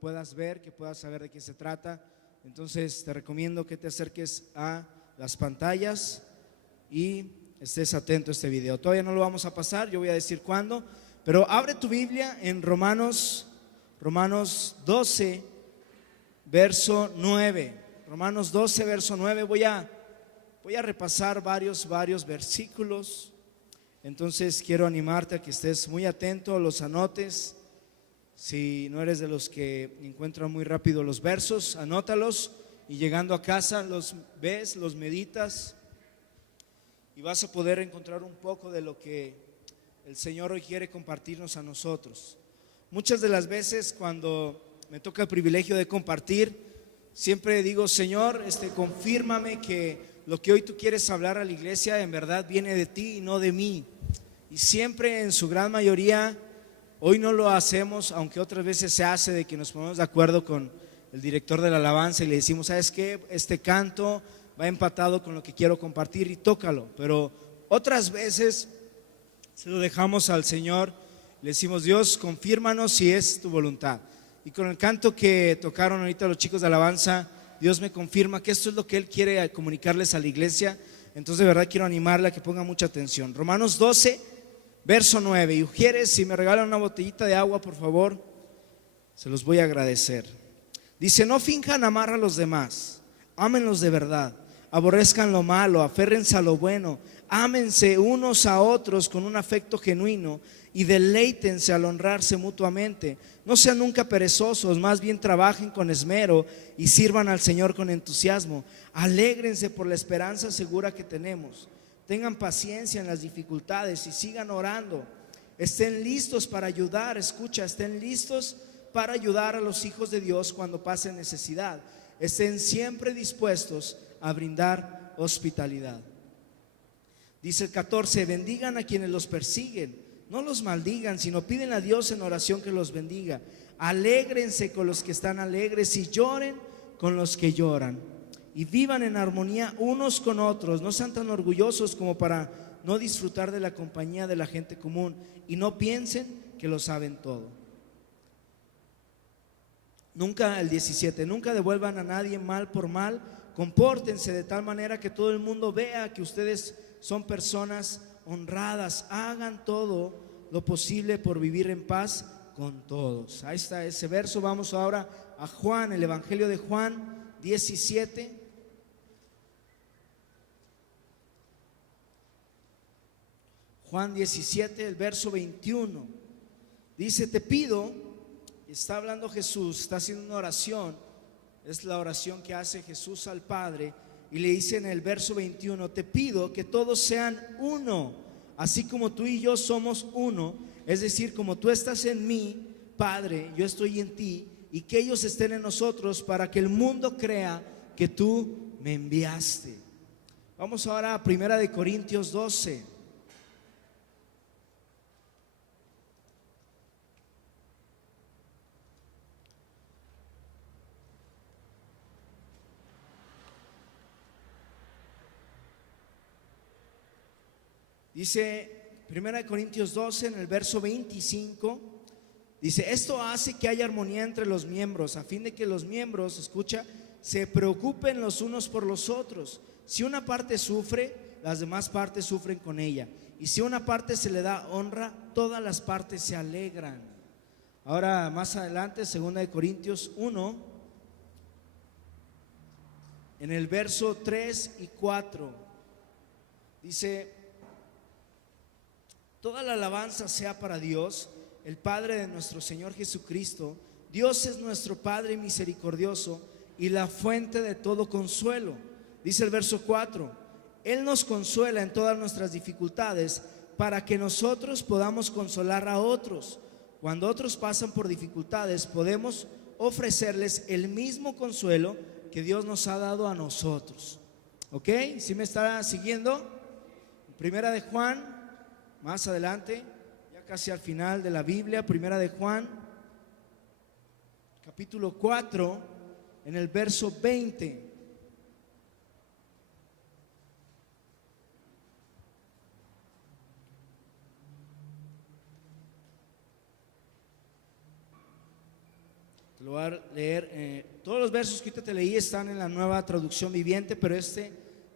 puedas ver, que puedas saber de qué se trata. Entonces te recomiendo que te acerques a las pantallas y estés atento a este video. Todavía no lo vamos a pasar, yo voy a decir cuándo, pero abre tu Biblia en Romanos 12, verso 9. Romanos 12, verso 9. Voy a repasar varios versículos. Entonces quiero animarte a que estés muy atento, los anotes. Si no eres de los que encuentran muy rápido los versos, anótalos y llegando a casa los ves, los meditas y vas a poder encontrar un poco de lo que el Señor hoy quiere compartirnos a nosotros. Muchas de las veces cuando me toca el privilegio de compartir, siempre digo: Señor, confírmame que lo que hoy tú quieres hablar a la iglesia en verdad viene de ti y no de mí. Y siempre, en su gran mayoría, hoy no lo hacemos, aunque otras veces se hace, de que nos ponemos de acuerdo con el director de la alabanza y le decimos: ¿sabes qué? Este canto va empatado con lo que quiero compartir y tócalo. Pero otras veces se lo dejamos al Señor, le decimos: Dios, confírmanos si es tu voluntad. Y con el canto que tocaron ahorita los chicos de alabanza, Dios me confirma que esto es lo que Él quiere comunicarles a la iglesia. Entonces de verdad quiero animarle a que ponga mucha atención. Romanos 12, verso 9. Y Ujieres, si me regalan una botellita de agua, por favor, se los voy a agradecer. Dice: no finjan amar a los demás, ámenlos de verdad, aborrezcan lo malo, aférrense a lo bueno, ámense unos a otros con un afecto genuino y deleítense al honrarse mutuamente. No sean nunca perezosos, más bien trabajen con esmero y sirvan al Señor con entusiasmo. Alégrense por la esperanza segura que tenemos. Tengan paciencia en las dificultades y sigan orando. Estén listos para ayudar, estén listos para ayudar a los hijos de Dios cuando pasen necesidad. Estén siempre dispuestos a brindar hospitalidad. Dice el 14: bendigan a quienes los persiguen, no los maldigan, sino piden a Dios en oración que los bendiga. Alégrense con los que están alegres y lloren con los que lloran. Y vivan en armonía unos con otros. No sean tan orgullosos como para no disfrutar de la compañía de la gente común, y no piensen que lo saben todo. El 17: nunca devuelvan a nadie mal por mal. Compórtense de tal manera que todo el mundo vea que ustedes son personas honradas. Hagan todo lo posible por vivir en paz con todos. Ahí está ese verso. Vamos ahora a Juan, el Evangelio de Juan 17. Juan 17, el verso 21. Dice: te pido, está hablando Jesús, está haciendo una oración. Es la oración que hace Jesús al Padre. Y le dice en el verso 21: te pido que todos sean uno, así como tú y yo somos uno. Es decir, como tú estás en mí, Padre, yo estoy en ti, y que ellos estén en nosotros, para que el mundo crea que tú me enviaste. Vamos ahora a 1 Corintios 12. Dice 1 Corintios 12 en el verso 25, dice: esto hace que haya armonía entre los miembros, a fin de que los miembros, escucha, se preocupen los unos por los otros. Si una parte sufre, las demás partes sufren con ella, y si a una parte se le da honra, todas las partes se alegran. Ahora más adelante, 2 Corintios 1, en el verso 3 y 4, dice: toda la alabanza sea para Dios, el Padre de nuestro Señor Jesucristo. Dios es nuestro Padre misericordioso y la fuente de todo consuelo. Dice el verso 4: Él nos consuela en todas nuestras dificultades, para que nosotros podamos consolar a otros. Cuando otros pasan por dificultades, podemos ofrecerles el mismo consuelo que Dios nos ha dado a nosotros. ¿Ok? ¿Sí me está siguiendo? Primera de Juan, más adelante, ya casi al final de la Biblia, Primera de Juan, capítulo 4, en el verso 20. Te lo voy a leer. Todos los versos que ahorita te leí están en la Nueva Traducción Viviente, pero este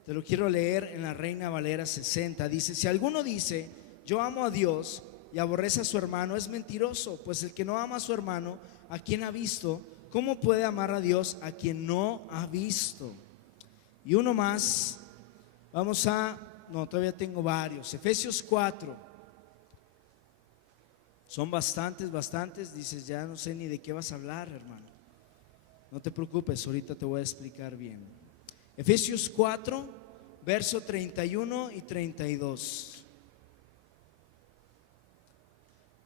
te lo quiero leer en la Reina Valera 60. Dice: si alguno dice yo amo a Dios y aborrece a su hermano, es mentiroso, pues el que no ama a su hermano, a quien ha visto, ¿cómo puede amar a Dios a quien no ha visto? Y uno más, todavía tengo varios. Efesios 4. Son bastantes. Dices, ya no sé ni de qué vas a hablar, hermano. No te preocupes, ahorita te voy a explicar bien. Efesios 4, verso 31 y 32.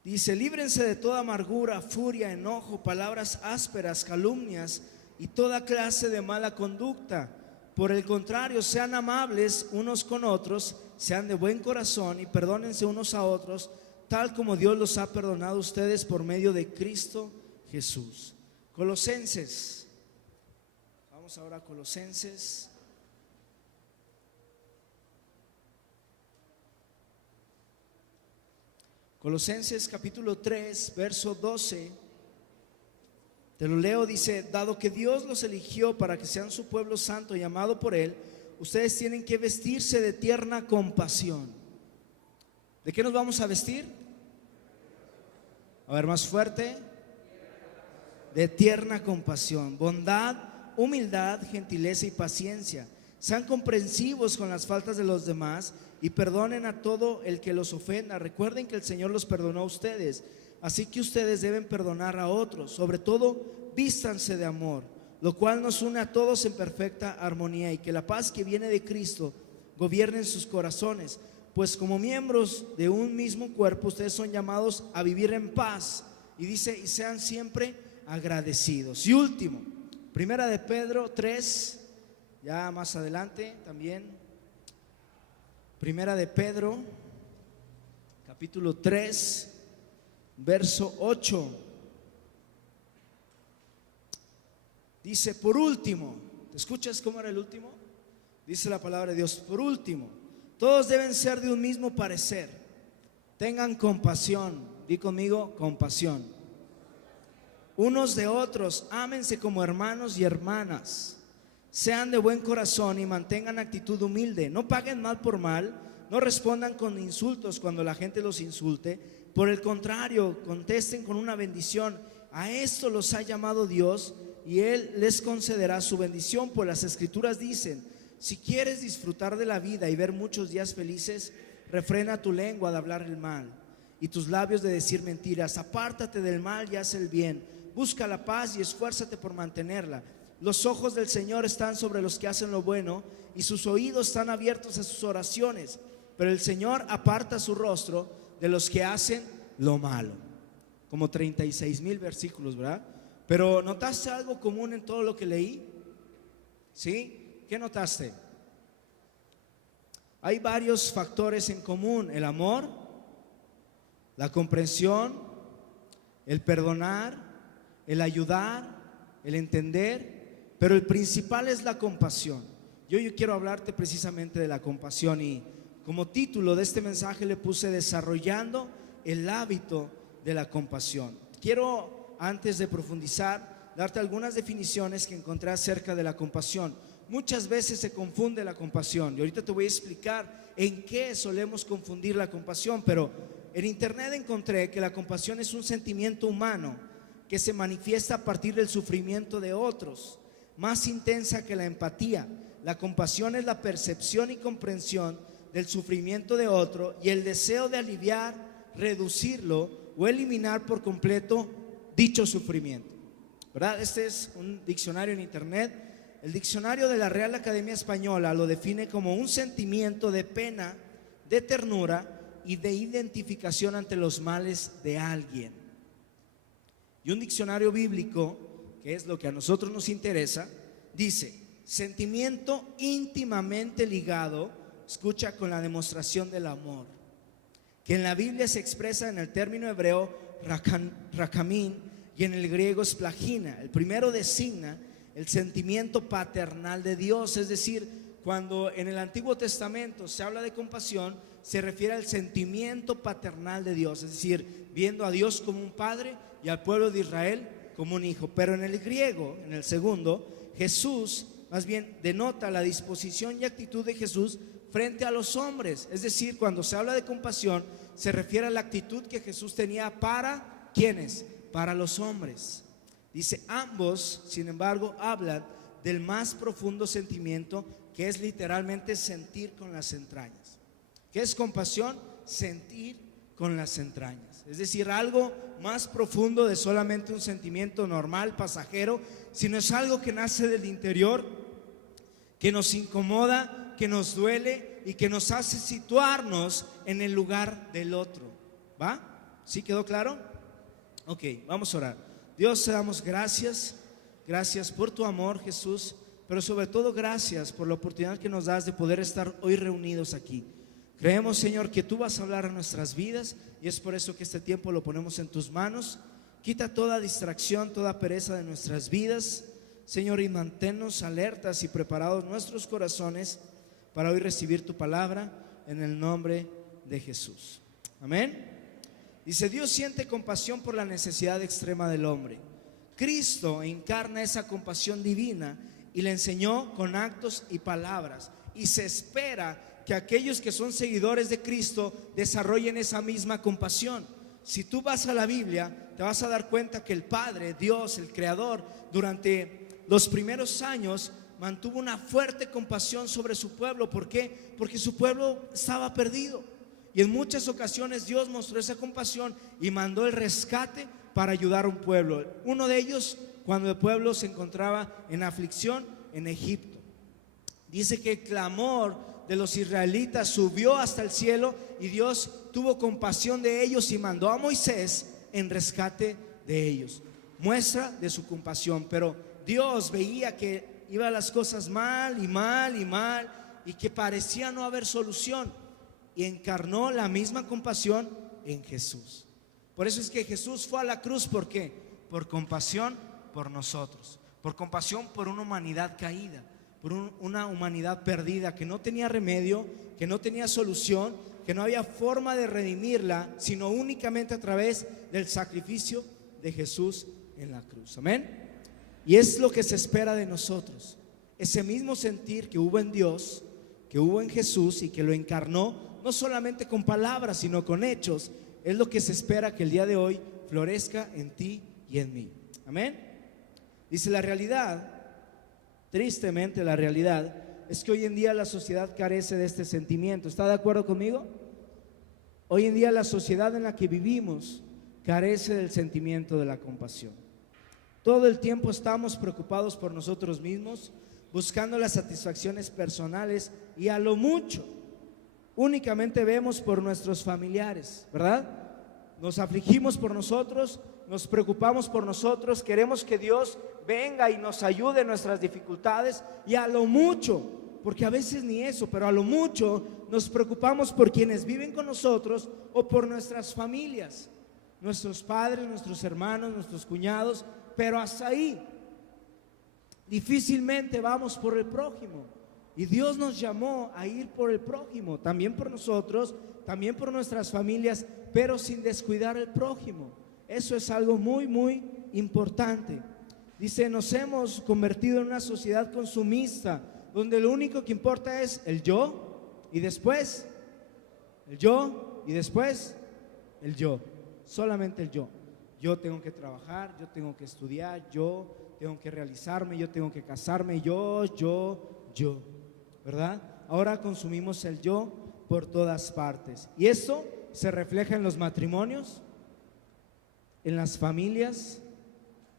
Dice: líbrense de toda amargura, furia, enojo, palabras ásperas, calumnias y toda clase de mala conducta. Por el contrario, sean amables unos con otros, sean de buen corazón y perdónense unos a otros, tal como Dios los ha perdonado a ustedes por medio de Cristo Jesús. Colosenses. Vamos ahora a Colosenses. Colosenses capítulo 3, verso 12. Te lo leo, dice: dado que Dios los eligió para que sean su pueblo santo y amado por Él, ustedes tienen que vestirse de tierna compasión. ¿De qué nos vamos a vestir? A ver, más fuerte. De tierna compasión, bondad, humildad, gentileza y paciencia. Sean comprensivos con las faltas de los demás y perdonen a todo el que los ofenda. Recuerden que el Señor los perdonó a ustedes, así que ustedes deben perdonar a otros. Sobre todo, vístanse de amor, lo cual nos une a todos en perfecta armonía, y que la paz que viene de Cristo gobierne en sus corazones, pues como miembros de un mismo cuerpo ustedes son llamados a vivir en paz. Y dice: y sean siempre agradecidos. Y último, Primera de Pedro 3, ya más adelante también. Primera de Pedro capítulo 3, verso 8. Dice: por último, ¿te escuchas cómo era el último? Dice la palabra de Dios: por último, todos deben ser de un mismo parecer, tengan compasión. Di conmigo: compasión. Unos de otros, ámense como hermanos y hermanas, sean de buen corazón y mantengan actitud humilde. No paguen mal por mal, no respondan con insultos cuando la gente los insulte. Por el contrario, contesten con una bendición. A esto los ha llamado Dios, y Él les concederá su bendición, pues las Escrituras dicen: si quieres disfrutar de la vida y ver muchos días felices, refrena tu lengua de hablar el mal y tus labios de decir mentiras. Apártate del mal y haz el bien. Busca la paz y esfuérzate por mantenerla. Los ojos del Señor están sobre los que hacen lo bueno, y sus oídos están abiertos a sus oraciones, pero el Señor aparta su rostro de los que hacen lo malo. Como 36,000 versículos, ¿verdad? Pero ¿notaste algo común en todo lo que leí? ¿Sí? ¿Qué notaste? Hay varios factores en común: el amor, la comprensión, el perdonar, el ayudar, el entender, pero el principal es la compasión. Yo quiero hablarte precisamente de la compasión, y como título de este mensaje le puse: desarrollando el hábito de la compasión. Quiero, antes de profundizar, darte algunas definiciones que encontré acerca de la compasión. Muchas veces se confunde la compasión, y ahorita te voy a explicar en qué solemos confundir la compasión. Pero en internet encontré que la compasión es un sentimiento humano que se manifiesta a partir del sufrimiento de otros, más intensa que la empatía. La compasión es la percepción y comprensión del sufrimiento de otro y el deseo de aliviar, reducirlo o eliminar por completo dicho sufrimiento, ¿verdad? Este es un diccionario en internet. El diccionario de la Real Academia Española lo define como un sentimiento de pena, de ternura y de identificación ante los males de alguien. Y un diccionario bíblico, que es lo que a nosotros nos interesa, dice: sentimiento íntimamente ligado, escucha, con la demostración del amor, que en la Biblia se expresa en el término hebreo rakamín y en el griego splagina. El primero designa el sentimiento paternal de Dios, es decir, cuando en el Antiguo Testamento se habla de compasión, se refiere al sentimiento paternal de Dios, es decir, viendo a Dios como un padre y al pueblo de Israel como un hijo. Pero en el griego, en el segundo, Jesús más bien denota la disposición y actitud de Jesús frente a los hombres. Es decir, cuando se habla de compasión, se refiere a la actitud que Jesús tenía para ¿quiénes? Para los hombres. Dice, ambos, sin embargo, hablan del más profundo sentimiento, que es literalmente sentir con las entrañas. ¿Qué es compasión? Sentir con las entrañas. Es decir, algo más profundo de solamente un sentimiento normal, pasajero, sino es algo que nace del interior, que nos incomoda, que nos duele y que nos hace situarnos en el lugar del otro. ¿Va? ¿Sí quedó claro? Ok, vamos a orar. Dios, te damos gracias. Gracias por tu amor, Jesús, pero sobre todo gracias por la oportunidad que nos das de poder estar hoy reunidos aquí. Creemos, Señor, que tú vas a hablar a nuestras vidas y es por eso que este tiempo lo ponemos en tus manos. Quita toda distracción, toda pereza de nuestras vidas, Señor, y manténnos alertas y preparados nuestros corazones para hoy recibir tu palabra en el nombre de Jesús. Amén. Dice, Dios siente compasión por la necesidad extrema del hombre. Cristo encarna esa compasión divina y le enseñó con actos y palabras, y se espera que aquellos que son seguidores de Cristo desarrollen esa misma compasión. Si tú vas a la Biblia, te vas a dar cuenta que el Padre, Dios, el Creador, durante los primeros años mantuvo una fuerte compasión sobre su pueblo. ¿Por qué? Porque su pueblo estaba perdido, y en muchas ocasiones Dios mostró esa compasión y mandó el rescate para ayudar a un pueblo. Uno de ellos, cuando el pueblo se encontraba en aflicción en Egipto. Dice que el clamor de los israelitas subió hasta el cielo y Dios tuvo compasión de ellos y mandó a Moisés en rescate de ellos. Muestra de su compasión. Pero Dios veía que iban las cosas mal y mal y mal, y que parecía no haber solución, y encarnó la misma compasión en Jesús. Por eso es que Jesús fue a la cruz. ¿Por qué? Por compasión por nosotros, por compasión por una humanidad caída, por una humanidad perdida, que no tenía remedio, que no tenía solución, que no había forma de redimirla, sino únicamente a través del sacrificio de Jesús en la cruz. Amén. Y es lo que se espera de nosotros, ese mismo sentir que hubo en Dios, que hubo en Jesús y que lo encarnó, no solamente con palabras, sino con hechos. Es lo que se espera que el día de hoy florezca en ti y en mí. Amén. Dice, la realidad, tristemente la realidad, es que hoy en día la sociedad carece de este sentimiento. ¿Está de acuerdo conmigo? Hoy en día la sociedad en la que vivimos carece del sentimiento de la compasión. Todo el tiempo estamos preocupados por nosotros mismos, buscando las satisfacciones personales, y a lo mucho únicamente vemos por nuestros familiares, ¿verdad? Nos afligimos por nosotros, nos preocupamos por nosotros, queremos que Dios venga y nos ayude en nuestras dificultades, y a lo mucho, porque a veces ni eso, pero a lo mucho nos preocupamos por quienes viven con nosotros o por nuestras familias, nuestros padres, nuestros hermanos, nuestros cuñados, pero hasta ahí. Difícilmente vamos por el prójimo. Y Dios nos llamó a ir por el prójimo, también por nosotros, también por nuestras familias, pero sin descuidar el prójimo. Eso es algo muy, muy importante. Dice, nos hemos convertido en una sociedad consumista, donde lo único que importa es el yo y después el yo y después el yo. Solamente el yo. Yo tengo que trabajar, yo tengo que estudiar, yo tengo que realizarme, yo tengo que casarme, yo, ¿verdad? Ahora consumimos el yo por todas partes. Y esto se refleja en los matrimonios, en las familias,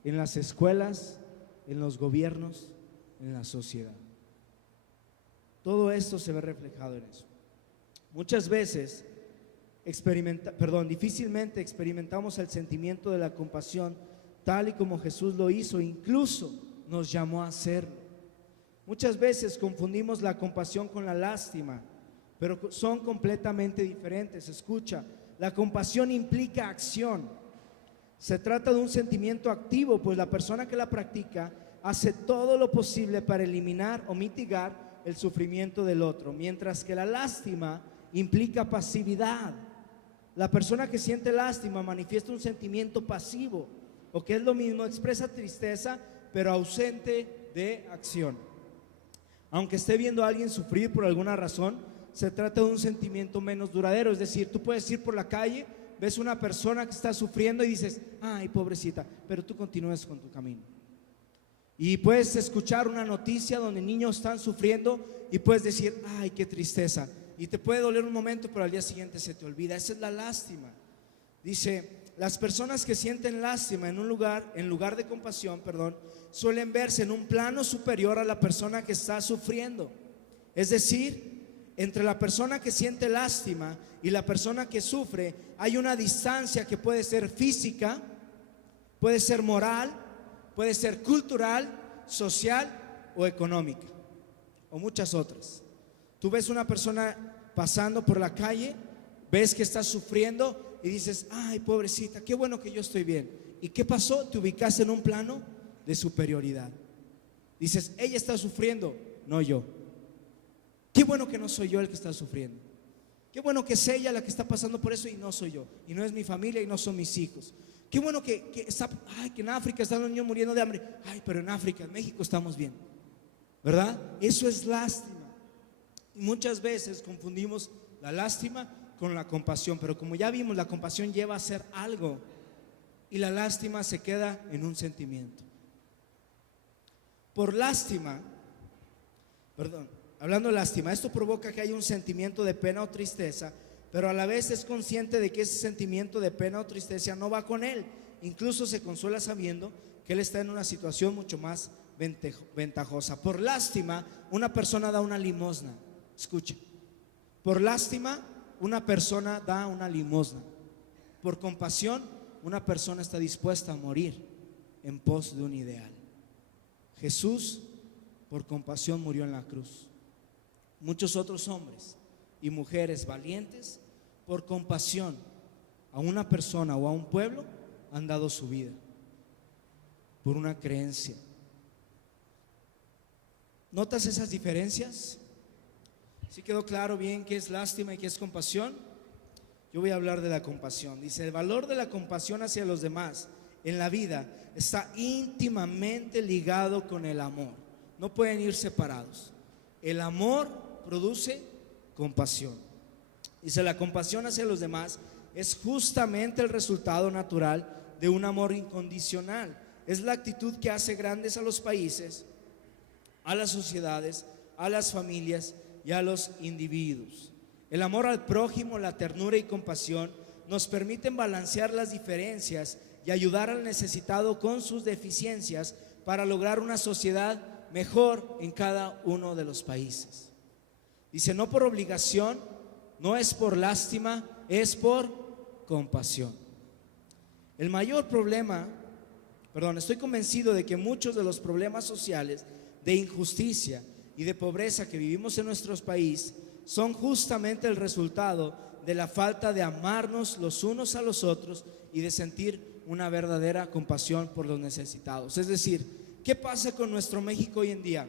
en las escuelas, en los gobiernos, en la sociedad. Todo esto se ve reflejado en eso. Muchas veces difícilmente experimentamos el sentimiento de la compasión tal y como Jesús lo hizo, incluso nos llamó a hacerlo. Muchas veces confundimos la compasión con la lástima, pero son completamente diferentes. Escucha, la compasión implica acción. Se trata de un sentimiento activo, pues la persona que la practica hace todo lo posible para eliminar o mitigar el sufrimiento del otro, mientras que la lástima implica pasividad. La persona que siente lástima manifiesta un sentimiento pasivo, o que es lo mismo, expresa tristeza, pero ausente de acción. Aunque esté viendo a alguien sufrir por alguna razón, se trata de un sentimiento menos duradero. Es decir, tú puedes ir por la calle, ves una persona que está sufriendo y dices, ay, pobrecita, pero tú continúas con tu camino. Y puedes escuchar una noticia donde niños están sufriendo y puedes decir, ay, qué tristeza. Y te puede doler un momento, pero al día siguiente se te olvida. Esa es la lástima. Dice, las personas que sienten lástima en lugar de compasión, suelen verse en un plano superior a la persona que está sufriendo. Es decir, entre la persona que siente lástima y la persona que sufre hay una distancia que puede ser física, puede ser moral, puede ser cultural, social o económica, o muchas otras. Tú ves una persona pasando por la calle, ves que está sufriendo y dices, ay, pobrecita, qué bueno que yo estoy bien. ¿Y qué pasó? Te ubicaste en un plano de superioridad. Dices, ella está sufriendo, no yo. Qué bueno que no soy yo el que está sufriendo. Qué bueno que es ella la que está pasando por eso y no soy yo. Y no es mi familia y no son mis hijos. Qué bueno que en África están los niños muriendo de hambre. Ay, pero en África, en México estamos bien. ¿Verdad? Eso es lástima. Y muchas veces confundimos la lástima con la compasión. Pero como ya vimos, la compasión lleva a hacer algo y la lástima se queda en un sentimiento. Por lástima, hablando de lástima, esto provoca que haya un sentimiento de pena o tristeza, pero a la vez es consciente de que ese sentimiento de pena o tristeza no va con él. Incluso se consuela sabiendo que él está en una situación mucho más ventajosa. Por lástima, una persona da una limosna. Escucha, por lástima, una persona da una limosna. Por compasión, una persona está dispuesta a morir en pos de un ideal. Jesús, por compasión, murió en la cruz. Muchos otros hombres y mujeres valientes, por compasión a una persona o a un pueblo, han dado su vida por una creencia. ¿Notas esas diferencias? ¿Sí quedó claro bien qué es lástima y qué es compasión? Yo voy a hablar de la compasión. Dice, el valor de la compasión hacia los demás en la vida está íntimamente ligado con el amor. No pueden ir separados. El amor produce compasión. Dice, la compasión hacia los demás es justamente el resultado natural de un amor incondicional. Es la actitud que hace grandes a los países, a las sociedades, a las familias y a los individuos. El amor al prójimo, la ternura y compasión nos permiten balancear las diferencias y ayudar al necesitado con sus deficiencias para lograr una sociedad mejor en cada uno de los países. Dice, no por obligación, no es por lástima, es por compasión. El mayor problema, estoy convencido de que muchos de los problemas sociales de injusticia y de pobreza que vivimos en nuestro país son justamente el resultado de la falta de amarnos los unos a los otros y de sentir una verdadera compasión por los necesitados. Es decir, ¿qué pasa con nuestro México hoy en día?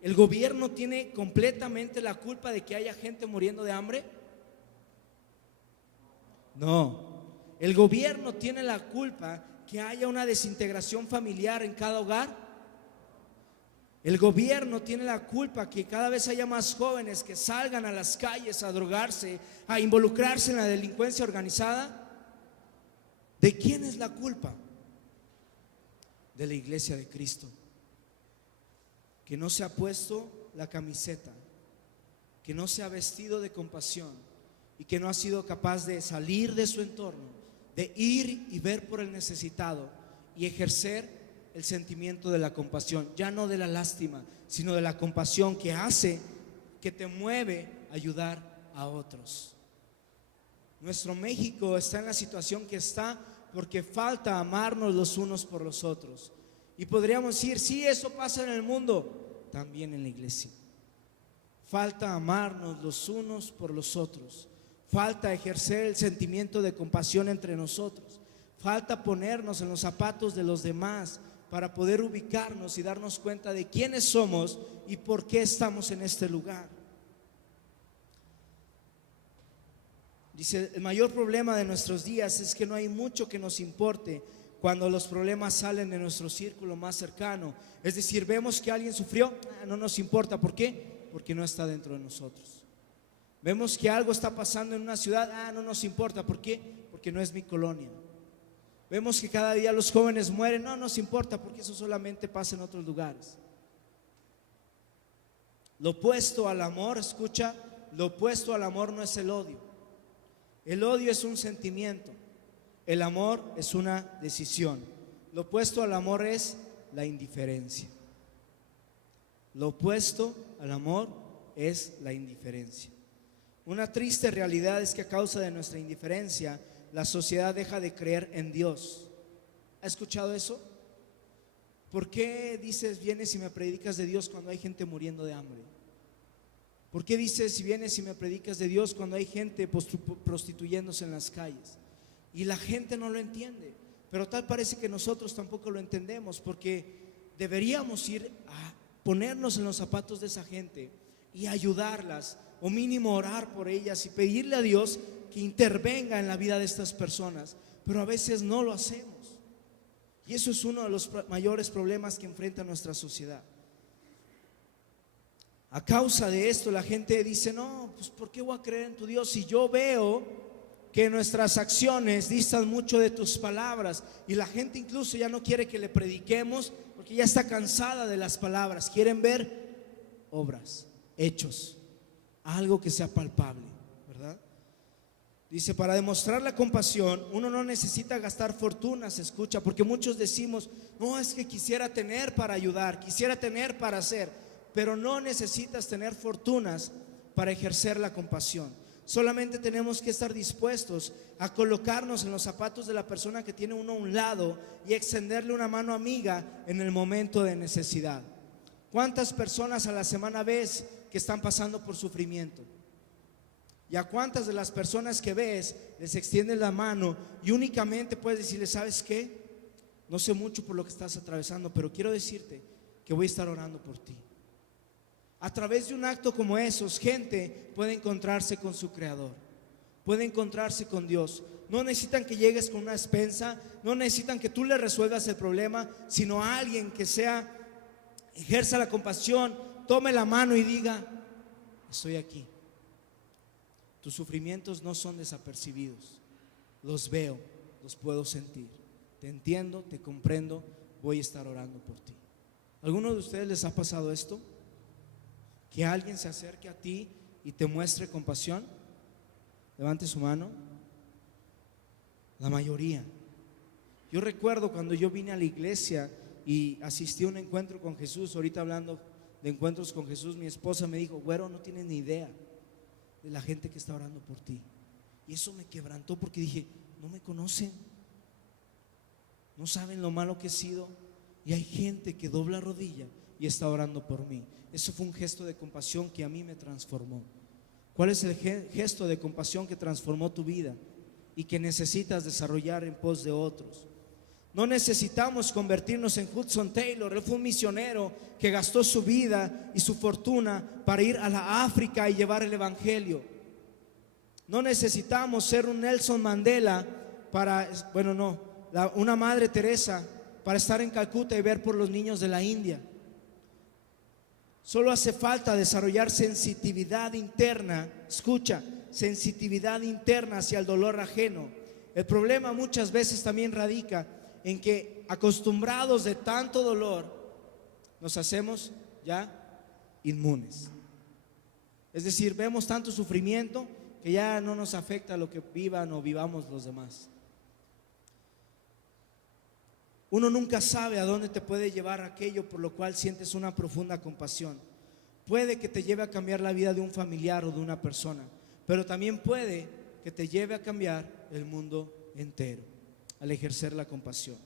¿El gobierno tiene completamente la culpa de que haya gente muriendo de hambre? No. ¿El gobierno tiene la culpa que haya una desintegración familiar en cada hogar? ¿El gobierno tiene la culpa que cada vez haya más jóvenes que salgan a las calles a drogarse, a involucrarse en la delincuencia organizada? ¿De quién es la culpa? De la iglesia de Cristo, que no se ha puesto la camiseta, que no se ha vestido de compasión y que no ha sido capaz de salir de su entorno, de ir y ver por el necesitado y ejercer el sentimiento de la compasión, ya no de la lástima, sino de la compasión que hace, que te mueve a ayudar a otros. Nuestro México está en la situación que está porque falta amarnos los unos por los otros. Y podríamos decir, sí, eso pasa en el mundo, también en la iglesia. Falta amarnos los unos por los otros. Falta ejercer el sentimiento de compasión entre nosotros. Falta ponernos en los zapatos de los demás para poder ubicarnos y darnos cuenta de quiénes somos y por qué estamos en este lugar. Dice, el mayor problema de nuestros días es que no hay mucho que nos importe cuando los problemas salen de nuestro círculo más cercano. Es decir, vemos que alguien sufrió, no nos importa. ¿Por qué? Porque no está dentro de nosotros. Vemos que algo está pasando en una ciudad, no nos importa. ¿Por qué? Porque no es mi colonia. Vemos que cada día los jóvenes mueren, no nos importa, porque eso solamente pasa en otros lugares. Lo opuesto al amor, escucha, lo opuesto al amor no es el odio. El odio es un sentimiento, el amor es una decisión. Lo opuesto al amor es la indiferencia. Lo opuesto al amor es la indiferencia. Una triste realidad es que a causa de nuestra indiferencia, la sociedad deja de creer en Dios. ¿Ha escuchado eso? ¿Por qué dices, vienes y me predicas de Dios cuando hay gente muriendo de hambre? ¿Por qué dices, si vienes y me predicas de Dios cuando hay gente prostituyéndose en las calles? Y la gente no lo entiende, pero tal parece que nosotros tampoco lo entendemos, porque deberíamos ir a ponernos en los zapatos de esa gente y ayudarlas, o mínimo orar por ellas y pedirle a Dios que intervenga en la vida de estas personas, pero a veces no lo hacemos. Y eso es uno de los mayores problemas que enfrenta nuestra sociedad. A causa de esto la gente dice, no, pues ¿por qué voy a creer en tu Dios si yo veo que nuestras acciones distan mucho de tus palabras? Y la gente incluso ya no quiere que le prediquemos porque ya está cansada de las palabras. Quieren ver obras, hechos, algo que sea palpable, ¿verdad? Dice, para demostrar la compasión uno no necesita gastar fortunas, escucha, porque muchos decimos, no, es que quisiera tener para ayudar, quisiera tener para hacer, pero no necesitas tener fortunas para ejercer la compasión. Solamente tenemos que estar dispuestos a colocarnos en los zapatos de la persona que tiene uno a un lado y extenderle una mano amiga en el momento de necesidad. ¿Cuántas personas a la semana ves que están pasando por sufrimiento? ¿Y a cuántas de las personas que ves les extiendes la mano y únicamente puedes decirle, ¿sabes qué? No sé mucho por lo que estás atravesando, pero quiero decirte que voy a estar orando por ti. A través de un acto como esos, gente puede encontrarse con su Creador, puede encontrarse con Dios. No necesitan que llegues con una despensa, no necesitan que tú le resuelvas el problema, sino a alguien que ejerza la compasión, tome la mano y diga, estoy aquí. Tus sufrimientos no son desapercibidos, los veo, los puedo sentir, te entiendo, te comprendo, voy a estar orando por ti. ¿A alguno de ustedes les ha pasado esto? Que alguien se acerque a ti y te muestre compasión. Levante su mano. La mayoría. Yo recuerdo cuando yo vine a la iglesia y asistí a un encuentro con Jesús. Ahorita hablando de encuentros con Jesús, mi esposa me dijo, güero, no tienes ni idea de la gente que está orando por ti. Y eso me quebrantó porque dije, no me conocen, no saben lo malo que he sido, y hay gente que dobla rodilla y está orando por mí. Eso fue un gesto de compasión que a mí me transformó. ¿Cuál es el gesto de compasión que transformó tu vida y que necesitas desarrollar en pos de otros? No necesitamos convertirnos en Hudson Taylor. Él fue un misionero que gastó su vida y su fortuna para ir a la África y llevar el evangelio. No necesitamos ser un Nelson Mandela una Madre Teresa para estar en Calcuta y ver por los niños de la India. Solo hace falta desarrollar sensitividad interna, escucha, sensitividad interna hacia el dolor ajeno. El problema muchas veces también radica en que, acostumbrados de tanto dolor, nos hacemos ya inmunes. Es decir, vemos tanto sufrimiento que ya no nos afecta lo que vivan o vivamos los demás. Uno nunca sabe a dónde te puede llevar aquello por lo cual sientes una profunda compasión. Puede que te lleve a cambiar la vida de un familiar o de una persona, pero también puede que te lleve a cambiar el mundo entero al ejercer la compasión.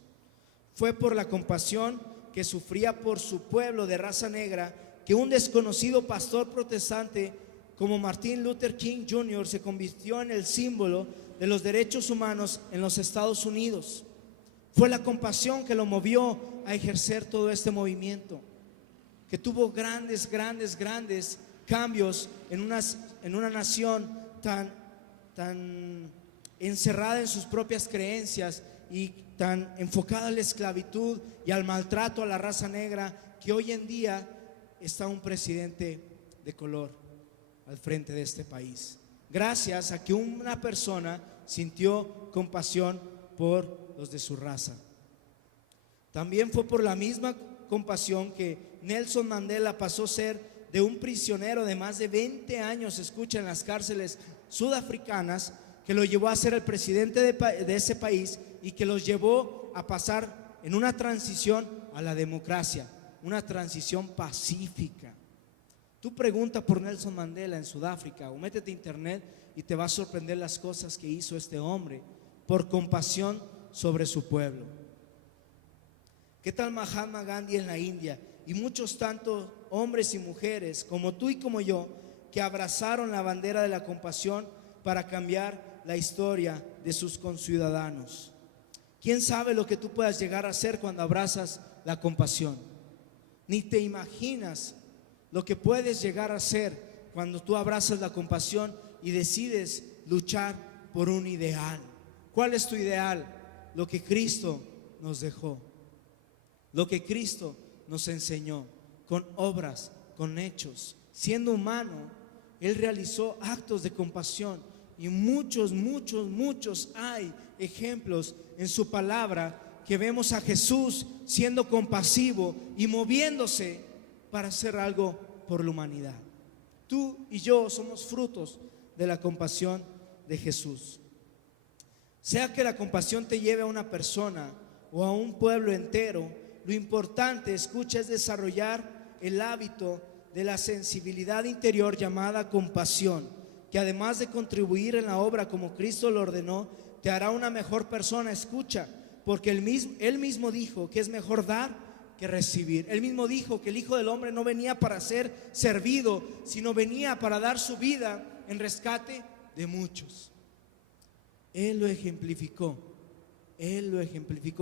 Fue por la compasión que sufría por su pueblo de raza negra que un desconocido pastor protestante como Martin Luther King Jr. se convirtió en el símbolo de los derechos humanos en los Estados Unidos. Fue la compasión que lo movió a ejercer todo este movimiento, que tuvo grandes cambios en una nación tan encerrada en sus propias creencias y tan enfocada a la esclavitud y al maltrato a la raza negra, que hoy en día está un presidente de color al frente de este país, gracias a que una persona sintió compasión por los de su raza. También fue por la misma compasión que Nelson Mandela pasó a ser de un prisionero de más de 20 años, escucha, en las cárceles sudafricanas, que lo llevó a ser el presidente de ese país y que los llevó a pasar en una transición a la democracia, una transición pacífica. Tú pregunta por Nelson Mandela en Sudáfrica o métete a internet y te va a sorprender las cosas que hizo este hombre por compasión sobre su pueblo. ¿Qué tal Mahatma Gandhi en la India? Y muchos tantos hombres y mujeres como tú y como yo, que abrazaron la bandera de la compasión para cambiar la historia de sus conciudadanos. ¿Quién sabe lo que tú puedas llegar a hacer cuando abrazas la compasión? Ni te imaginas lo que puedes llegar a hacer cuando tú abrazas la compasión y decides luchar por un ideal. ¿Cuál es tu ideal? Lo que Cristo nos dejó, lo que Cristo nos enseñó, con obras, con hechos. Siendo humano, Él realizó actos de compasión, y muchos hay ejemplos en su palabra que vemos a Jesús siendo compasivo y moviéndose para hacer algo por la humanidad. Tú y yo somos frutos de la compasión de Jesús. Sea que la compasión te lleve a una persona o a un pueblo entero, lo importante, escucha, es desarrollar el hábito de la sensibilidad interior llamada compasión, que además de contribuir en la obra como Cristo lo ordenó, te hará una mejor persona. Escucha, porque Él mismo dijo que es mejor dar que recibir. Él mismo dijo que el Hijo del Hombre no venía para ser servido, sino venía para dar su vida en rescate de muchos. Él lo ejemplificó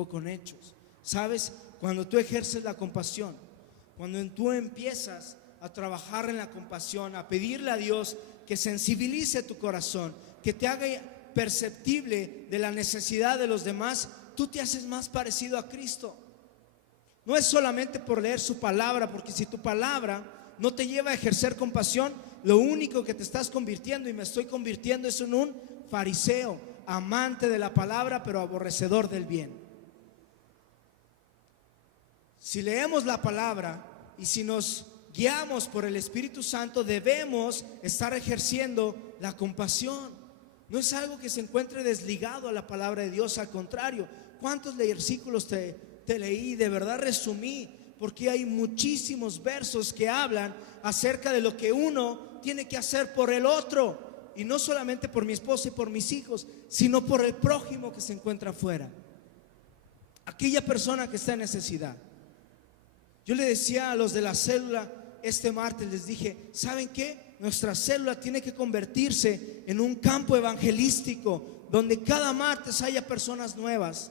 con hechos. ¿Sabes? Cuando tú ejerces la compasión, cuando tú empiezas a trabajar en la compasión, a pedirle a Dios que sensibilice tu corazón, que te haga perceptible de la necesidad de los demás, tú te haces más parecido a Cristo. No es solamente por leer su palabra, porque si tu palabra no te lleva a ejercer compasión, lo único que te estás convirtiendo, y me estoy convirtiendo, es en un fariseo, amante de la palabra, pero aborrecedor del bien. Si leemos la palabra y si nos guiamos por el Espíritu Santo, debemos estar ejerciendo la compasión. No es algo que se encuentre desligado a la palabra de Dios, al contrario. ¿Cuántos versículos te leí? De verdad resumí, porque hay muchísimos versos que hablan acerca de lo que uno tiene que hacer por el otro, y no solamente por mi esposa y por mis hijos, sino por el prójimo que se encuentra afuera, aquella persona que está en necesidad. Yo le decía a los de la célula este martes, les dije, ¿saben qué? Nuestra célula tiene que convertirse en un campo evangelístico donde cada martes haya personas nuevas.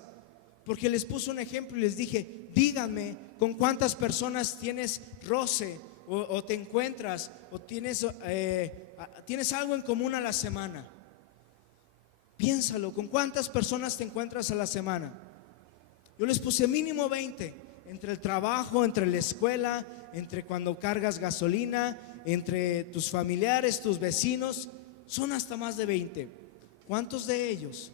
Porque les puse un ejemplo y les dije, díganme con cuántas personas tienes roce o te encuentras o tienes algo en común a la semana. Piénsalo, ¿con cuántas personas te encuentras a la semana? Yo les puse mínimo 20. Entre el trabajo, entre la escuela, entre cuando cargas gasolina, entre tus familiares, tus vecinos, son hasta más de 20. ¿Cuántos de ellos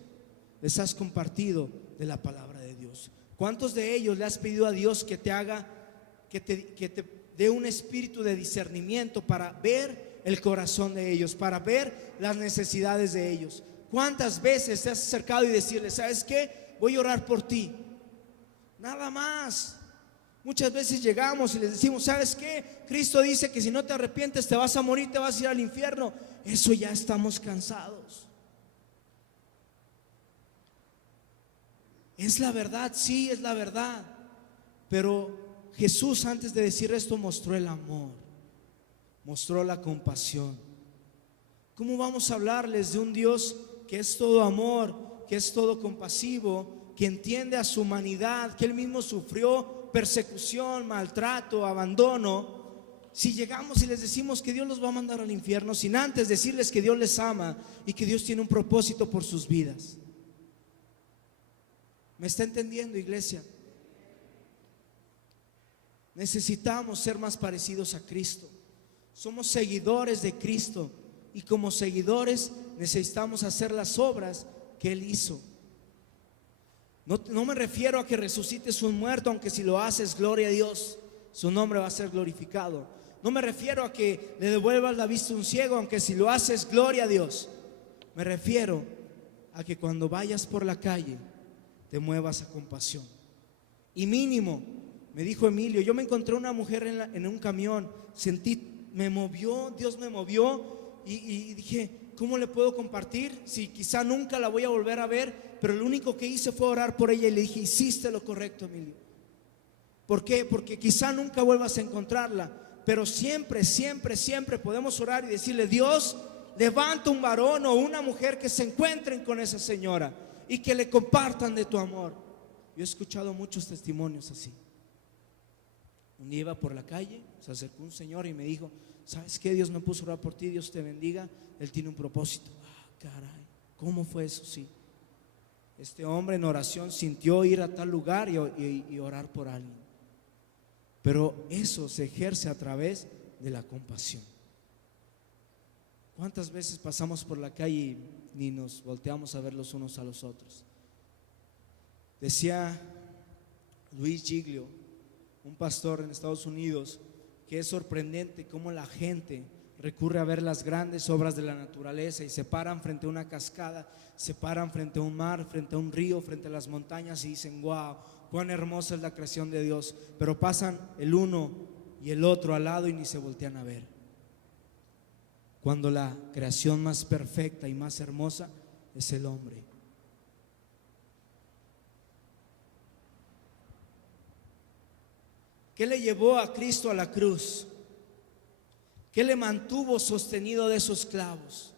les has compartido de la palabra de Dios? ¿Cuántos de ellos le has pedido a Dios que te haga, que te dé un espíritu de discernimiento para ver el corazón de ellos, para ver las necesidades de ellos? ¿Cuántas veces te has acercado y decirle, ¿sabes qué? Voy a orar por ti. Nada más. Muchas veces llegamos y les decimos, ¿sabes qué? Cristo dice que si no te arrepientes te vas a morir, te vas a ir al infierno. Eso ya estamos cansados. Es la verdad, sí, es la verdad. Pero Jesús, antes de decir esto, mostró el amor, mostró la compasión. ¿Cómo vamos a hablarles de un Dios que es todo amor, que es todo compasivo, que entiende a su humanidad, que Él mismo sufrió persecución, maltrato, abandono, si llegamos y les decimos que Dios los va a mandar al infierno sin antes decirles que Dios les ama y que Dios tiene un propósito por sus vidas? ¿Me está entendiendo, iglesia? Necesitamos ser más parecidos a Cristo. Somos seguidores de Cristo y como seguidores necesitamos hacer las obras que Él hizo. No me refiero a que resucites un muerto, aunque si lo haces, gloria a Dios, su nombre va a ser glorificado. No me refiero a que le devuelvas la vista a un ciego, aunque si lo haces, gloria a Dios. Me refiero a que cuando vayas por la calle te muevas a compasión. Y mínimo, me dijo Emilio, yo me encontré una mujer en un camión, sentí, me movió, Dios me movió y dije, ¿cómo le puedo compartir? Si quizá nunca la voy a volver a ver, pero lo único que hice fue orar por ella y le dije, hiciste lo correcto, Emilio. ¿Por qué? Porque quizá nunca vuelvas a encontrarla, pero siempre, siempre, siempre podemos orar y decirle, Dios, levanta un varón o una mujer que se encuentren con esa señora y que le compartan de tu amor. Yo he escuchado muchos testimonios así. Un día iba por la calle, se acercó un señor y me dijo, ¿sabes qué? Dios me puso a orar por ti, Dios te bendiga, Él tiene un propósito. Caray, ¿cómo fue eso? Sí. Este hombre en oración sintió ir a tal lugar y orar por alguien. Pero eso se ejerce a través de la compasión. ¿Cuántas veces pasamos por la calle y ni nos volteamos a ver los unos a los otros? Decía Luis Giglio, un pastor en Estados Unidos, que es sorprendente cómo la gente recurre a ver las grandes obras de la naturaleza y se paran frente a una cascada, se paran frente a un mar, frente a un río, frente a las montañas y dicen, wow, cuán hermosa es la creación de Dios, pero pasan el uno y el otro al lado y ni se voltean a ver. Cuando la creación más perfecta y más hermosa es el hombre. ¿Qué le llevó a Cristo a la cruz? ¿Qué le mantuvo sostenido de esos clavos?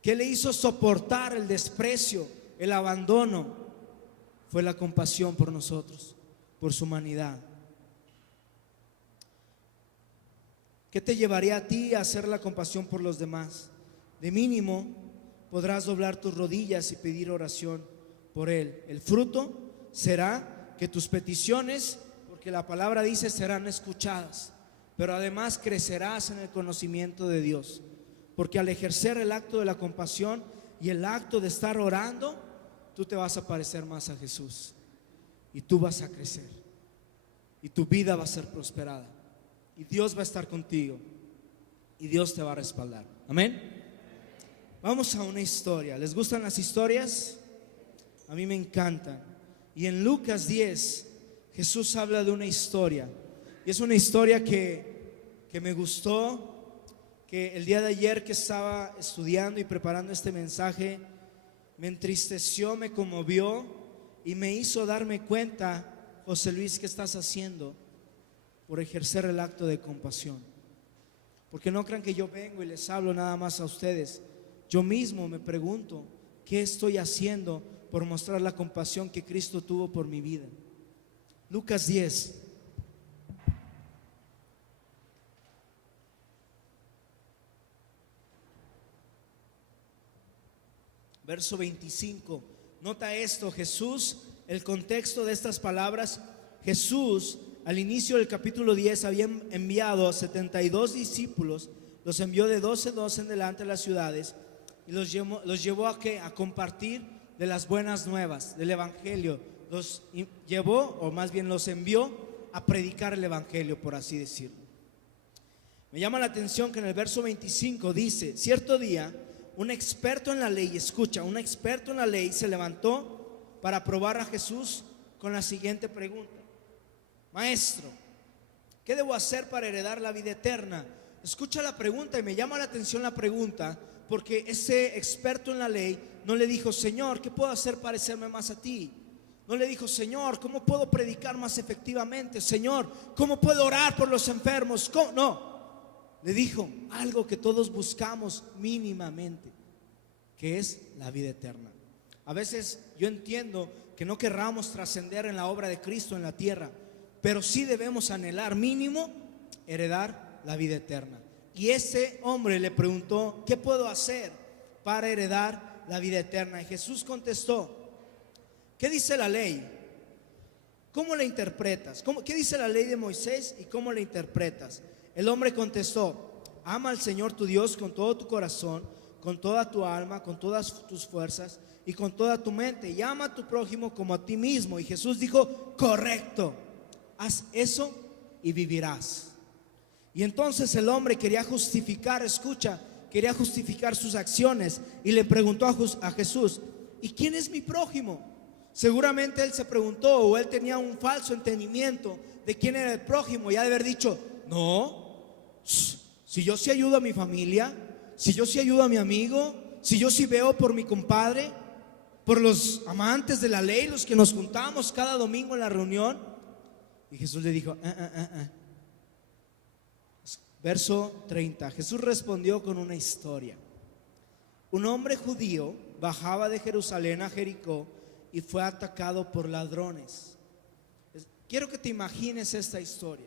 ¿Qué le hizo soportar el desprecio, el abandono? Fue la compasión por nosotros, por su humanidad. ¿Qué te llevaría a ti a hacer la compasión por los demás? De mínimo podrás doblar tus rodillas y pedir oración por él. El fruto será que tus peticiones, porque la palabra dice, serán escuchadas, pero además crecerás en el conocimiento de Dios, porque al ejercer el acto de la compasión y el acto de estar orando, tú te vas a parecer más a Jesús y tú vas a crecer y tu vida va a ser prosperada y Dios va a estar contigo y Dios te va a respaldar. Amén. Vamos a una historia. ¿Les gustan las historias? A mí me encantan. Y en Lucas 10 Jesús habla de una historia y es una historia que me gustó, que el día de ayer que estaba estudiando y preparando este mensaje me entristeció, me conmovió y me hizo darme cuenta, José Luis, ¿qué estás haciendo por ejercer el acto de compasión? Porque no crean que yo vengo y les hablo nada más a ustedes. Yo mismo me pregunto, ¿qué estoy haciendo por mostrar la compasión que Cristo tuvo por mi vida? Lucas 10. Verso 25. Nota esto, Jesús, el contexto de estas palabras. Jesús, al inicio del capítulo 10, había enviado a 72 discípulos, los envió de 12 en delante de las ciudades y los llevó a compartir de las buenas nuevas, del evangelio. Los llevó, o más bien los envió a predicar el evangelio, por así decirlo. Me llama la atención que en el verso 25 dice, cierto día, un experto en la ley, escucha, un experto en la ley se levantó para probar a Jesús con la siguiente pregunta: Maestro, ¿qué debo hacer para heredar la vida eterna? Escucha la pregunta y me llama la atención la pregunta, porque ese experto en la ley no le dijo, Señor, ¿qué puedo hacer para parecerme más a ti? No le dijo, Señor, ¿cómo puedo predicar más efectivamente? Señor, ¿cómo puedo orar por los enfermos? ¿Cómo? No. Le dijo algo que todos buscamos mínimamente, que es la vida eterna. A veces yo entiendo que no querramos trascender en la obra de Cristo en la tierra, pero sí debemos anhelar mínimo heredar la vida eterna. Y ese hombre le preguntó, ¿qué puedo hacer para heredar la vida eterna? Y Jesús contestó, ¿qué dice la ley? ¿Cómo la interpretas? ¿Qué dice la ley de Moisés y cómo la interpretas? El hombre contestó: ama al Señor tu Dios con todo tu corazón, con toda tu alma, con todas tus fuerzas y con toda tu mente, y ama a tu prójimo como a ti mismo. Y Jesús dijo: correcto, haz eso y vivirás. Y entonces el hombre quería justificar, escucha, quería justificar sus acciones y le preguntó a Jesús: ¿y quién es mi prójimo? Seguramente él se preguntó, o él tenía un falso entendimiento de quién era el prójimo, y ha de haber dicho: no, si yo sí ayudo a mi familia, si yo sí ayudo a mi amigo, si yo sí veo por mi compadre, por los amantes de la ley, los que nos juntamos cada domingo en la reunión. Y Jesús le dijo: Verso 30, Jesús respondió con una historia. Un hombre judío bajaba de Jerusalén a Jericó y fue atacado por ladrones. Quiero que te imagines esta historia.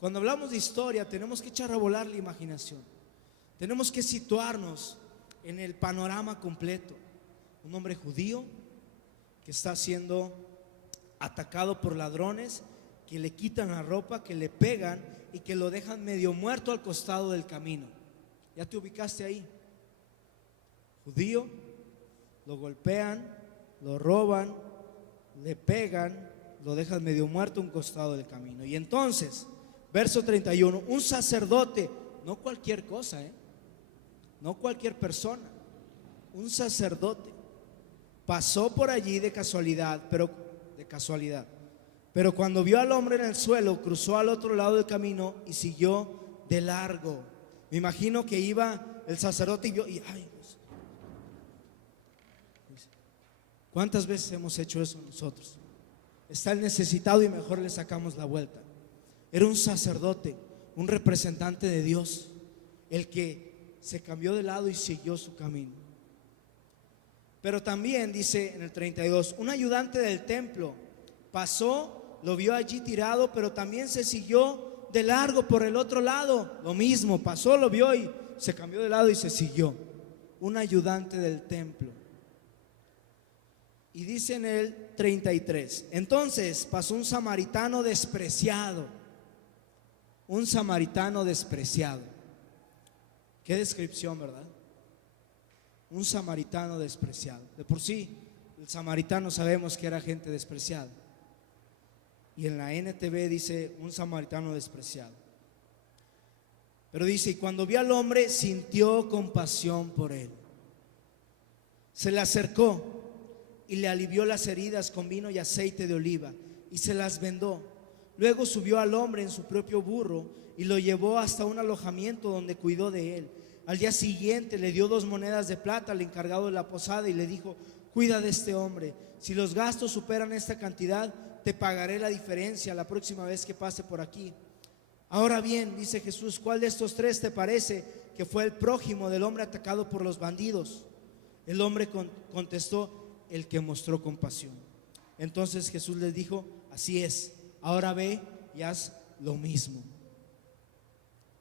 Cuando hablamos de historia, tenemos que echar a volar la imaginación. Tenemos que situarnos en el panorama completo. Un hombre judío que está siendo atacado por ladrones, que le quitan la ropa, que le pegan y que lo dejan medio muerto al costado del camino. ¿Ya te ubicaste ahí? Judío, lo golpean, lo roban, le pegan, lo dejan medio muerto a un costado del camino. Y entonces, verso 31, un sacerdote, no cualquier cosa, no cualquier persona, un sacerdote pasó por allí de casualidad, pero cuando vio al hombre en el suelo, cruzó al otro lado del camino y siguió de largo. Me imagino que iba el sacerdote y vio, ¿cuántas veces hemos hecho eso nosotros? Está el necesitado y mejor le sacamos la vuelta. Era un sacerdote, un representante de Dios, el que se cambió de lado y siguió su camino. Pero también dice en el 32, un ayudante del templo pasó, lo vio allí tirado, pero también se siguió de largo por el otro lado. Lo mismo, pasó, lo vio y se cambió de lado y se siguió. Un ayudante del templo. Y dice en el 33, entonces pasó un samaritano despreciado. Un samaritano despreciado. Qué descripción, ¿verdad? Un samaritano despreciado. De por sí, el samaritano sabemos que era gente despreciada. Y en la NTV dice un samaritano despreciado. Pero dice, y cuando vio al hombre, sintió compasión por él. Se le acercó y le alivió las heridas con vino y aceite de oliva y se las vendó. Luego subió al hombre en su propio burro y lo llevó hasta un alojamiento donde cuidó de él. Al día siguiente le dio 2 monedas de plata al encargado de la posada y le dijo: cuida de este hombre. Si los gastos superan esta cantidad, te pagaré la diferencia la próxima vez que pase por aquí. Ahora bien, dice Jesús, ¿cuál de estos 3 te parece que fue el prójimo del hombre atacado por los bandidos? El hombre contestó: el que mostró compasión. Entonces Jesús les dijo: así es, ahora ve y haz lo mismo.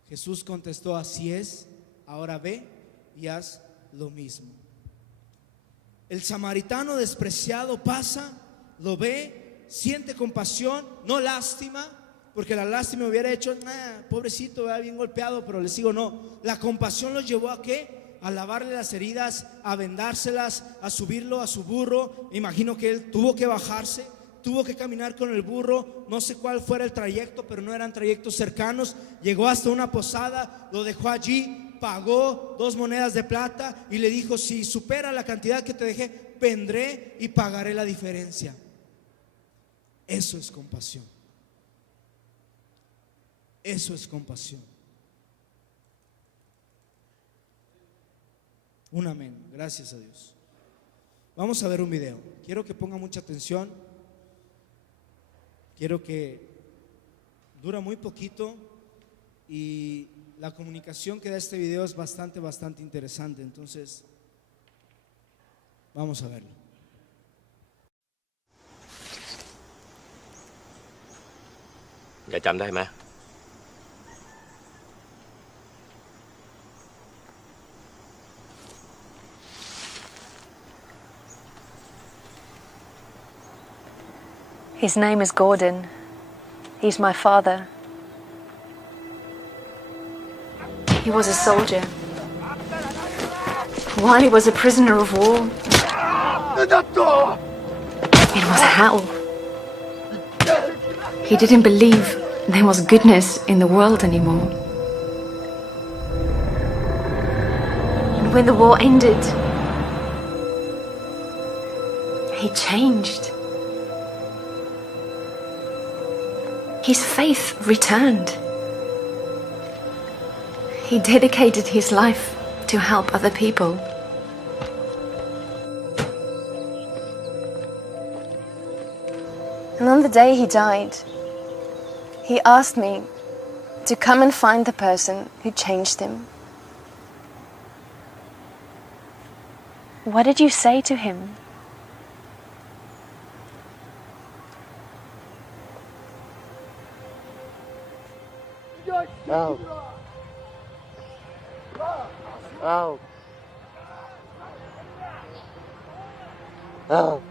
Jesús contestó: así es, ahora ve y haz lo mismo. El samaritano despreciado pasa, lo ve, siente compasión, no lástima, porque la lástima hubiera hecho, pobrecito, bien golpeado, pero les digo, no, la compasión lo llevó a ¿qué? A lavarle las heridas, a vendárselas, a subirlo a su burro. Me imagino que él tuvo que bajarse, tuvo que caminar con el burro, no sé cuál fuera el trayecto, pero no eran trayectos cercanos. Llegó hasta una posada, lo dejó allí, pagó 2 monedas de plata y le dijo: si supera la cantidad que te dejé, vendré y pagaré la diferencia. Eso es compasión. Eso es compasión. Un amén, gracias a Dios. Vamos a ver un video. Quiero que ponga mucha atención. Quiero que dura muy poquito y la comunicación que da este video es bastante interesante. Entonces, vamos a verlo. Dạ chăm đây mà. His name is Gordon. He's my father. He was a soldier. While he was a prisoner of war, it was hell. He didn't believe there was goodness in the world anymore. And when the war ended, he changed. His faith returned. He dedicated his life to help other people. And on the day he died, he asked me to come and find the person who changed him. What did you say to him? Oh. Oh. Oh.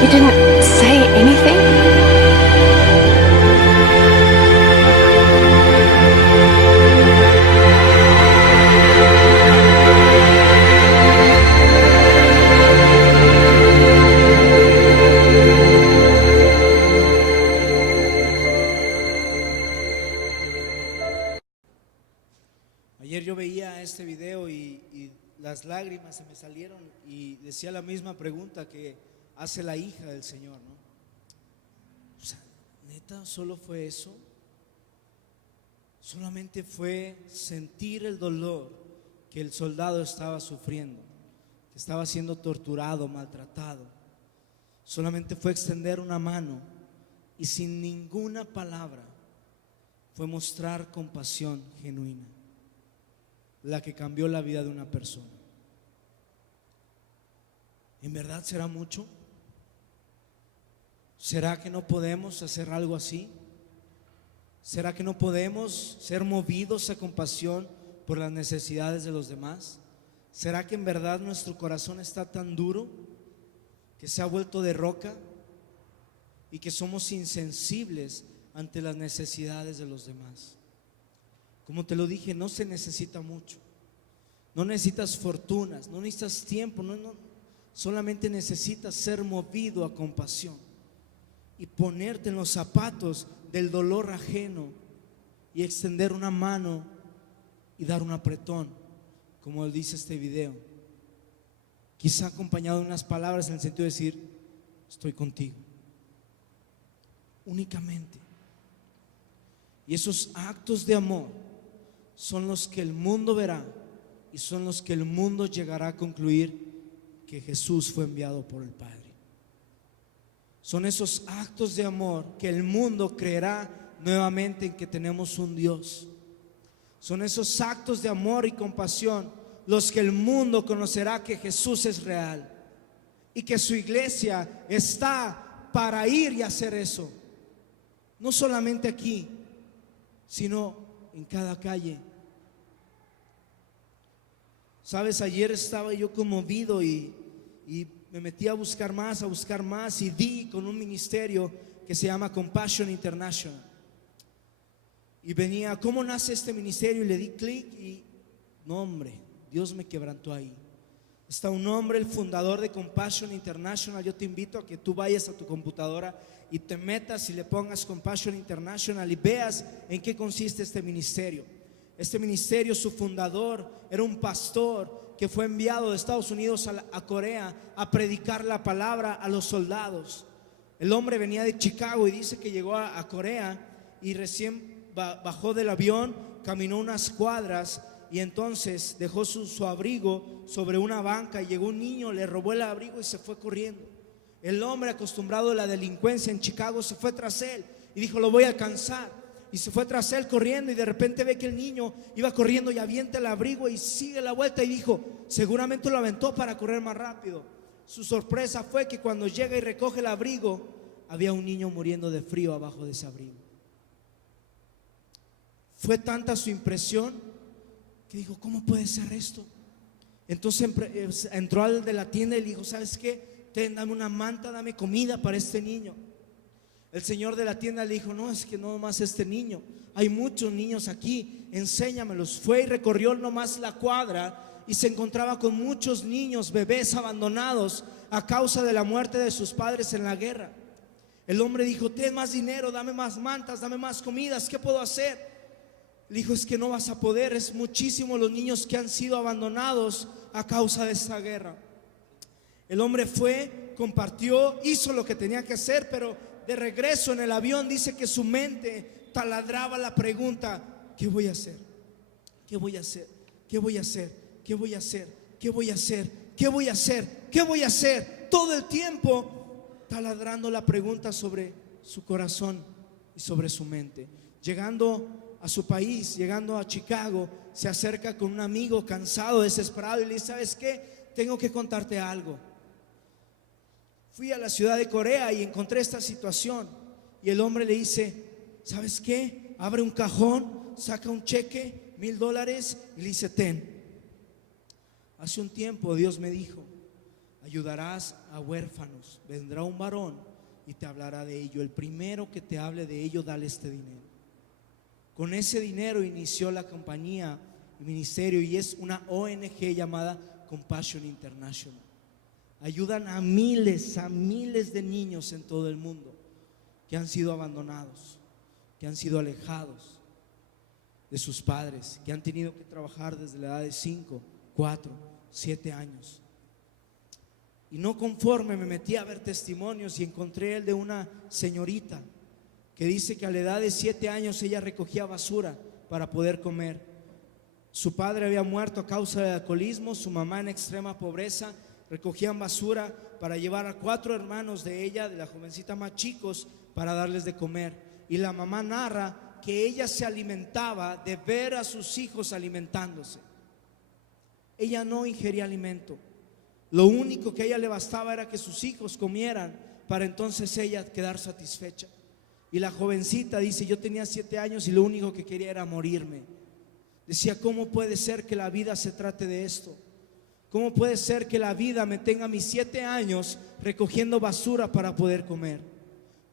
You didn't say anything? Ayer yo veía este video y las lágrimas se me salieron y decía la misma pregunta que hace la hija del Señor, ¿no? O sea, neta, solo fue eso. Solamente fue sentir el dolor que el soldado estaba sufriendo, que estaba siendo torturado, maltratado. Solamente fue extender una mano y sin ninguna palabra fue mostrar compasión genuina, la que cambió la vida de una persona. ¿En verdad será mucho? ¿Será que no podemos hacer algo así? ¿Será que no podemos ser movidos a compasión por las necesidades de los demás? ¿Será que en verdad nuestro corazón está tan duro que se ha vuelto de roca y que somos insensibles ante las necesidades de los demás? Como te lo dije, no se necesita mucho. No necesitas fortunas, no necesitas tiempo, solamente necesitas ser movido a compasión y ponerte en los zapatos del dolor ajeno y extender una mano y dar un apretón, como él dice este video, quizá acompañado de unas palabras en el sentido de decir: estoy contigo, únicamente. Y esos actos de amor son los que el mundo verá y son los que el mundo llegará a concluir que Jesús fue enviado por el Padre. Son esos actos de amor que el mundo creerá nuevamente en que tenemos un Dios. Son esos actos de amor y compasión los que el mundo conocerá que Jesús es real y que su iglesia está para ir y hacer eso. No solamente aquí, sino en cada calle. Sabes, ayer estaba yo conmovido y me metí a buscar más y di con un ministerio que se llama Compassion International. Y venía, ¿cómo nace este ministerio? Y le di clic y no, hombre, Dios me quebrantó ahí. Está un hombre, el fundador de Compassion International. Yo te invito a que tú vayas a tu computadora y te metas y le pongas Compassion International y veas en qué consiste este ministerio. Este ministerio, su fundador era un pastor que fue enviado de Estados Unidos a Corea a predicar la palabra a los soldados. El hombre venía de Chicago y dice que llegó a Corea y recién bajó del avión, caminó unas cuadras y entonces dejó su abrigo sobre una banca y llegó un niño, le robó el abrigo y se fue corriendo. El hombre, acostumbrado a la delincuencia en Chicago, se fue tras él y dijo: lo voy a alcanzar. Y se fue tras él corriendo y de repente ve que el niño iba corriendo y avienta el abrigo y sigue la vuelta y dijo: seguramente lo aventó para correr más rápido. Su sorpresa fue que cuando llega y recoge el abrigo, había un niño muriendo de frío abajo de ese abrigo. Fue tanta su impresión que dijo: ¿cómo puede ser esto? Entonces entró al de la tienda y le dijo: ¿sabes qué? Dame una manta, dame comida para este niño. El señor de la tienda le dijo: no, es que no nomás este niño, hay muchos niños aquí, enséñamelos. Fue y recorrió nomás la cuadra y se encontraba con muchos niños, bebés abandonados a causa de la muerte de sus padres en la guerra. El hombre dijo: ten más dinero, dame más mantas, dame más comidas, ¿qué puedo hacer? Le dijo: es que no vas a poder, es muchísimo los niños que han sido abandonados a causa de esta guerra. El hombre fue, compartió, hizo lo que tenía que hacer, pero de regreso en el avión dice que su mente taladraba la pregunta: ¿qué voy a hacer? ¿Qué voy a hacer? ¿Qué voy a hacer? ¿Qué voy a hacer? ¿Qué voy a hacer? ¿Qué voy a hacer? ¿Qué voy a hacer? Todo el tiempo taladrando la pregunta sobre su corazón y sobre su mente. Llegando a su país, llegando a Chicago, se acerca con un amigo cansado, desesperado y le dice: ¿sabes qué? Tengo que contarte algo. Fui a la ciudad de Corea y encontré esta situación. Y el hombre le dice: ¿sabes qué? Abre un cajón, saca un cheque, $1,000 y le dice: ten. Hace un tiempo Dios me dijo: ayudarás a huérfanos, vendrá un varón y te hablará de ello. El primero que te hable de ello, dale este dinero. Con ese dinero inició la compañía, el ministerio, y es una ONG llamada Compassion International. Ayudan a miles de niños en todo el mundo que han sido abandonados, que han sido alejados de sus padres, que han tenido que trabajar desde la edad de 5, 4, 7 años. Y no conforme, me metí a ver testimonios y encontré el de una señorita que dice que a la edad de 7 años ella recogía basura para poder comer. Su padre había muerto a causa del alcoholismo, su mamá en extrema pobreza. Recogían basura para llevar a 4 hermanos de ella, de la jovencita más chicos, para darles de comer. Y la mamá narra que ella se alimentaba de ver a sus hijos alimentándose. Ella no ingería alimento. Lo único que a ella le bastaba era que sus hijos comieran para entonces ella quedar satisfecha. Y la jovencita dice: yo tenía 7 años y lo único que quería era morirme. Decía: ¿cómo puede ser que la vida se trate de esto? ¿Cómo puede ser que la vida me tenga a mis 7 años recogiendo basura para poder comer?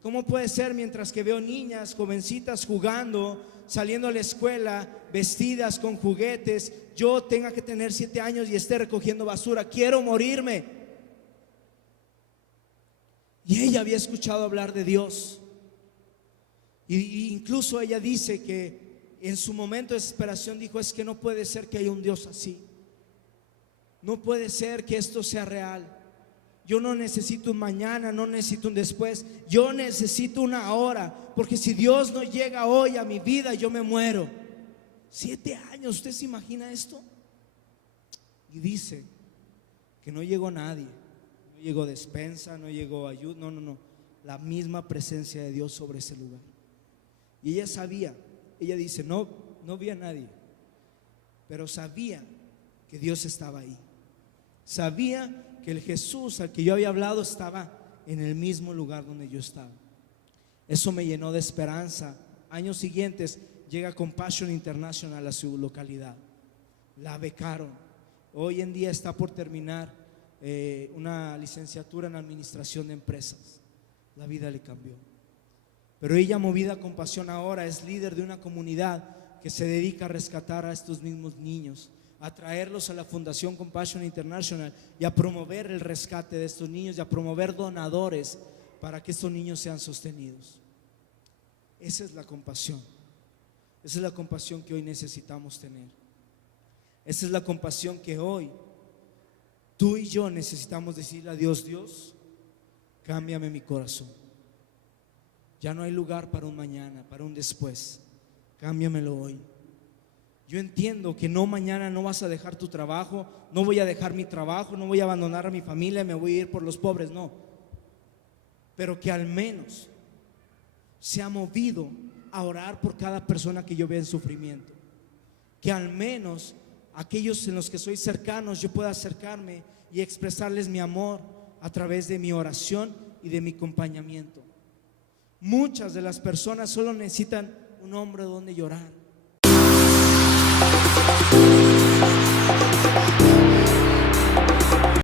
¿Cómo puede ser mientras que veo niñas, jovencitas jugando, saliendo a la escuela, vestidas con juguetes, yo tenga que tener 7 años y esté recogiendo basura? Quiero morirme. Y ella había escuchado hablar de Dios. Y incluso ella dice que en su momento de desesperación dijo: es que no puede ser que haya un Dios así. No puede ser que esto sea real. Yo no necesito un mañana, no necesito un después. Yo necesito una ahora. Porque si Dios no llega hoy a mi vida, yo me muero. 7 años, ¿usted se imagina esto? Y dice que no llegó nadie. No llegó despensa, no llegó ayuda. No. La misma presencia de Dios sobre ese lugar. Y ella sabía, ella dice: no vi a nadie, pero sabía que Dios estaba ahí. Sabía que el Jesús al que yo había hablado estaba en el mismo lugar donde yo estaba. Eso me llenó de esperanza. Años siguientes llega Compassion International a su localidad. La becaron. Hoy en día está por terminar una licenciatura en administración de empresas. La vida le cambió. Pero ella, movida a compasión, ahora es líder de una comunidad que se dedica a rescatar a estos mismos niños, a traerlos a la Fundación Compassion International y a promover el rescate de estos niños y a promover donadores para que estos niños sean sostenidos. Esa es la compasión. Esa es la compasión que hoy necesitamos tener. Esa es la compasión que hoy tú y yo necesitamos decirle a Dios: Dios, cámbiame mi corazón. Ya no hay lugar para un mañana, para un después. Cámbiamelo hoy. Yo entiendo que no, mañana no vas a dejar tu trabajo, no voy a dejar mi trabajo, no voy a abandonar a mi familia, me voy a ir por los pobres, no. Pero que al menos se ha movido a orar por cada persona que yo vea en sufrimiento. Que al menos aquellos en los que soy cercanos yo pueda acercarme y expresarles mi amor a través de mi oración y de mi acompañamiento. Muchas de las personas solo necesitan un hombro donde llorar.